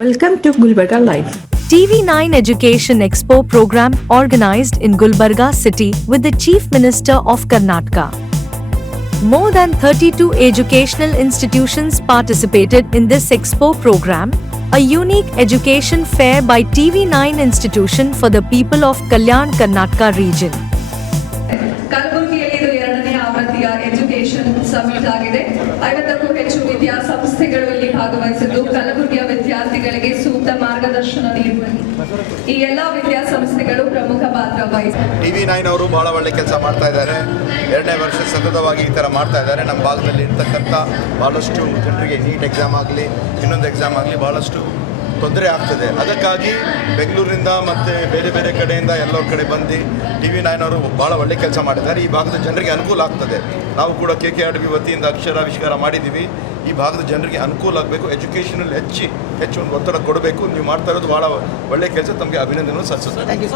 Welcome to Gulbarga Live. TV9 Education Expo program organized in Gulbarga city with the Chief Minister of Karnataka. More than 32 educational institutions participated in this expo program, a unique education fair by TV9 institution for the people of Kalyan Karnataka region. ಕಲಬುರಗಿಯಲ್ಲಿ ಇದು ಎರಡನೇ ಆವೃತ್ತಿಯ education summit ಆಗಿದೆ. 50ಕ್ಕೂ ಹೆಚ್ಚು ವಿದ್ಯಾಸಂಸ್ಥೆಗಳು ಇಲ್ಲಿ ಭಾಗವಹಿಸಿದ್ದು ಕಲಬುರಗಿಯ ವಿದ್ಯಾರ್ಥಿಗಳಿಗೆ ಸೂಕ್ತ ಮಾರ್ಗದರ್ಶನ ನೀಡುವಲ್ಲಿ ಈ ಎಲ್ಲಾ ವಿದ್ಯಾಸಂಸ್ಥೆಗಳು ಪ್ರಮುಖ ಪಾತ್ರ ವಹಿಸಿವೆ. TV9 ಅವರು ಬಹಳ ಒಳ್ಳೆ ಕೆಲಸ ಮಾಡ್ತಾ ಇದ್ದಾರೆ. 2ನೇ ವರ್ಷ ಸತತವಾಗಿ ಈ ಥರ ಮಾಡ್ತಾ ಇದ್ದಾರೆ. ನಮ್ಮ ಭಾಗದಲ್ಲಿ ಇರ್ತಕ್ಕಂಥ ಭಾಳಷ್ಟು ಜನರಿಗೆ ನೀಟ್ ಎಕ್ಸಾಮ್ ಆಗಲಿ ಇನ್ನೊಂದು ಎಕ್ಸಾಮ್ ಆಗಲಿ ಭಾಳಷ್ಟು ತೊಂದರೆ ಆಗ್ತದೆ. ಅದಕ್ಕಾಗಿ ಬೆಂಗಳೂರಿನಿಂದ ಮತ್ತು ಬೇರೆ ಬೇರೆ ಕಡೆಯಿಂದ ಎಲ್ಲರ ಕಡೆ ಬಂದು TV9 ಅವರು ಭಾಳ ಒಳ್ಳೆ ಕೆಲಸ ಮಾಡಿದ್ದಾರೆ. ಈ ಭಾಗದ ಜನರಿಗೆ ಅನುಕೂಲ ಆಗ್ತದೆ. ನಾವು ಕೂಡ KKRB ವತಿಯಿಂದ ಅಕ್ಷರಾವಿಷ್ಕಾರ ಮಾಡಿದ್ದೀವಿ. ಈ ಭಾಗದ ಜನರಿಗೆ ಅನುಕೂಲ ಆಗಬೇಕು, ಎಜುಕೇಷನಲ್ಲಿ ಹೆಚ್ಚು ಒಂದು ಒತ್ತಡ ಕೊಡಬೇಕು. ನೀವು ಮಾಡ್ತಾ ಇರೋದು ಭಾಳ ಒಳ್ಳೆ ಕೆಲಸ. ತಮಗೆ ಅಭಿನಂದನೆ ಸಲ್ಲಿಸುತ್ತೆ. Thank you.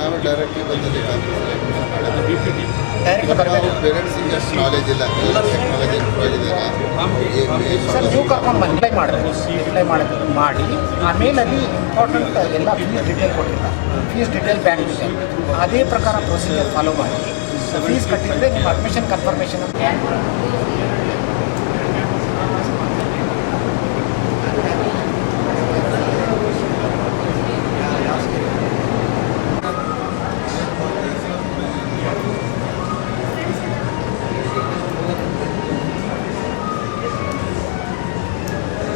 ನಾವು ಡೈರೆಕ್ಟ್ಲಿ ಬಂದಲ್ಲಿ ಪೇರೆಂಟ್ಸಿಗೆ ಅಷ್ಟು ನಾಲೆಜ್ ಇಲ್ಲ. ಎಲ್ಲ ಟೆಕ್ನಾಲಜಿ ಇಂಪ್ರೂವ್ ಸರ್ ನೀವು ಕರ್ಕೊಂಡು ಬಂದು ಅಪ್ಲೈ ಮಾಡಿ ಆಮೇಲೆ ಅಲ್ಲಿ ಇಂಪಾರ್ಟೆಂಟ್ ಎಲ್ಲ ಫೀಸ್ ಡೀಟೇಲ್ ಕೊಟ್ಟಿರ್ತಾರೆ. ಫೀಸ್ ಡೀಟೇಲ್ ಬ್ಯಾಂಕ್ ಡೀಟೇಲ್ ಅದೇ ಪ್ರಕಾರ ಪ್ರೊಸೀಜರ್ ಫಾಲೋ ಮಾಡಿ ಫೀಸ್ ಕಟ್ಟಿದರೆ ನಿಮ್ಮ ಅಡ್ಮಿಷನ್ ಕನ್ಫರ್ಮೇಷನ್